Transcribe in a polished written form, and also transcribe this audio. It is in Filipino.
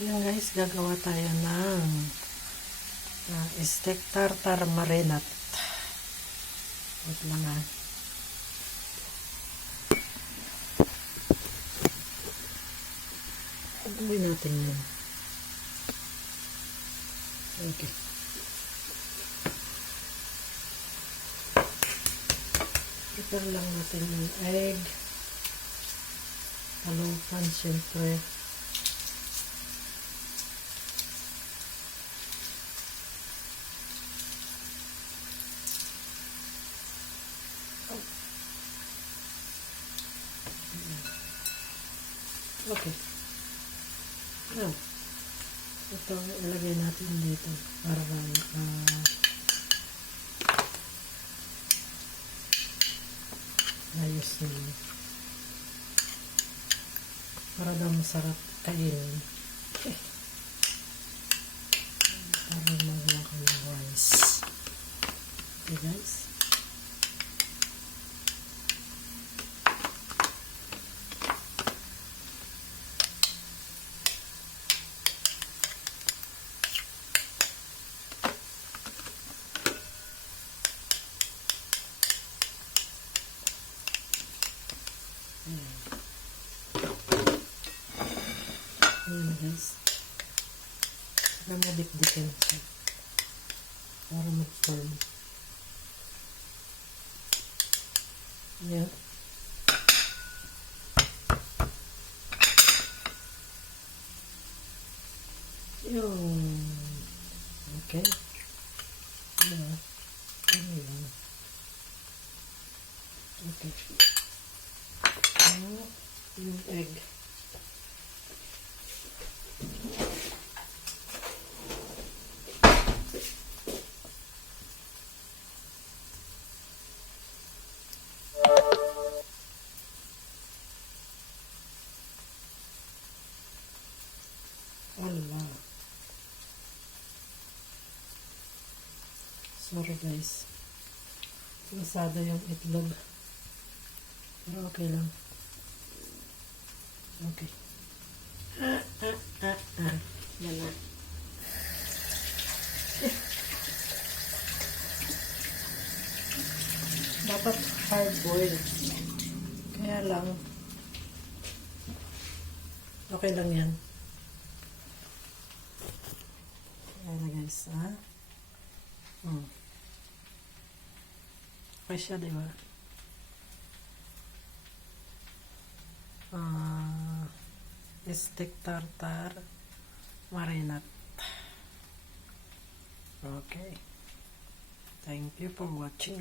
Ayan guys, gagawa tayo ng steak tartar marinat. Wait lang ha. Gawin natin yun. Okay. Prepare lang natin yung egg. Halupan syempre. Okay. Now, ito ilagay natin dito para ayos nyo. Para daw masarap kainin. Para magawa ko ng rice. Okay guys. Ayan guys. Saka madikdikin siya. Para mag-form. Ayan. Yung. Okay. Ayan. Ayan. Okay. Ayan. Yung egg. Wala. Sorry guys. Masada yung itlog. Pero okay lang. Okay. Yan na. Dapat hard boil. Kaya lang. Okay lang yan. Ayan na guys, ha? Okay siya, diba? Steak tartar marinat. Okay. Thank you for watching.